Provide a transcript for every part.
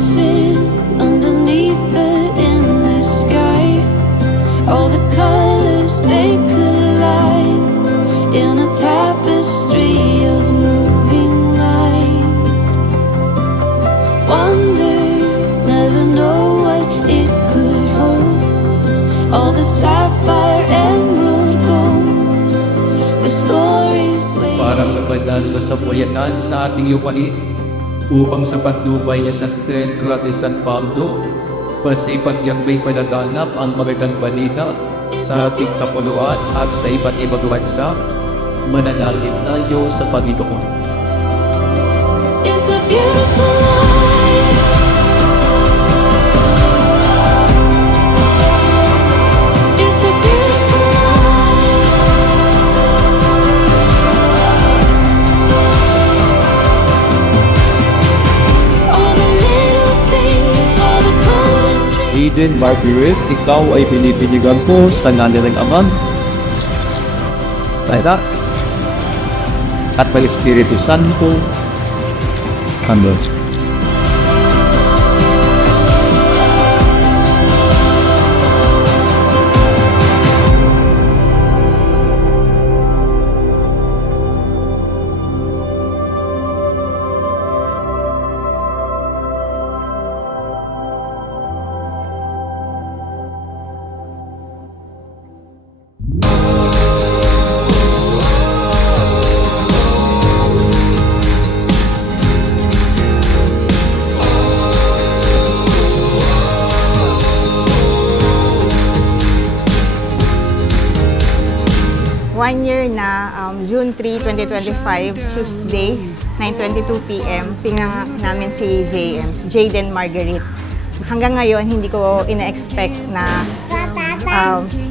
dancing underneath the endless sky. All the colors they collide in a tapestry of moving light. Wonder, never know what it could hold. All the sapphire, emerald, gold, the stories wait. Para sa banal na sambayanan sa ating lupain, upang sa patnubay niya sa sentro at San Pablo, masipag niyang may panaganap ang magandang balita sa ating kapuluan at sa iba't ibang bansa, mananalig tayo sa Panginoon. It's a beautiful life. It's a beautiful life. All the little things, all the golden dreams. Eden Margaret, ikaw ay pinipinigan ko sa ngalan ng Ama, Anak, at ng Espiritu Santo. Amen. One year na, June 3, 2025, Tuesday, 9:22 p.m. Pinanganak namin si JM, si Jaden Margaret. Hanggang ngayon, hindi ko ina-expect na,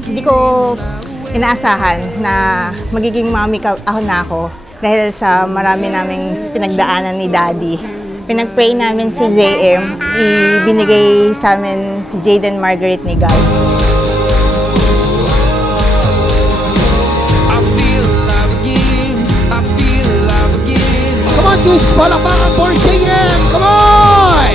hindi ko inaasahan na magiging mami ako na ako dahil sa marami naming pinagdaanan ni Daddy. Pinag-pray namin si JM, ibinigay sa amin si Jaden Margaret ni God. Come on, kids! Palakpakan for JM! Come on!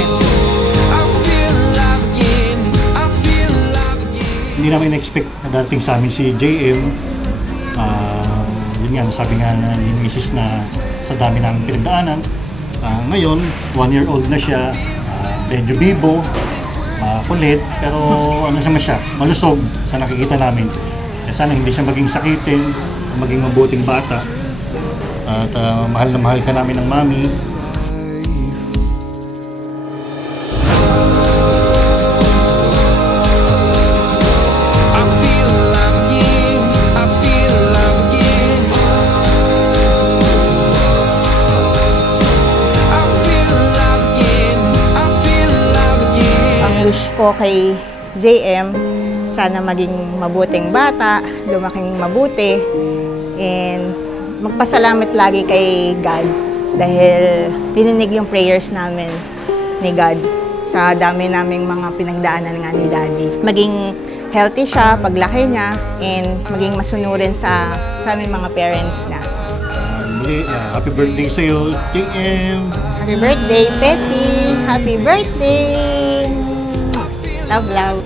Hindi namin na-expect na darating sa amin si JM. Yun nga, sabi nga ni Mrs. na sa dami namin pinagdaanan. Ngayon, 1-year-old na siya. Medyo bibo, kulit, pero ano naman siya, malusog sa nakikita namin. Sana hindi siya maging sakitin, maging mabuting bata. At mahal na mahal ka namin ng mami. Ang wish ko kay JM, sana maging mabuting bata, lumaking mabuti, and magpasalamat lagi kay God dahil tininig yung prayers namin ni God sa dami naming mga pinagdaanan nga ni Daddy. Maging healthy siya paglaki niya and maging masunurin sa aming mga parents na. Happy birthday sa'yo, JM! Happy birthday, Pepi! Happy birthday! Love, love!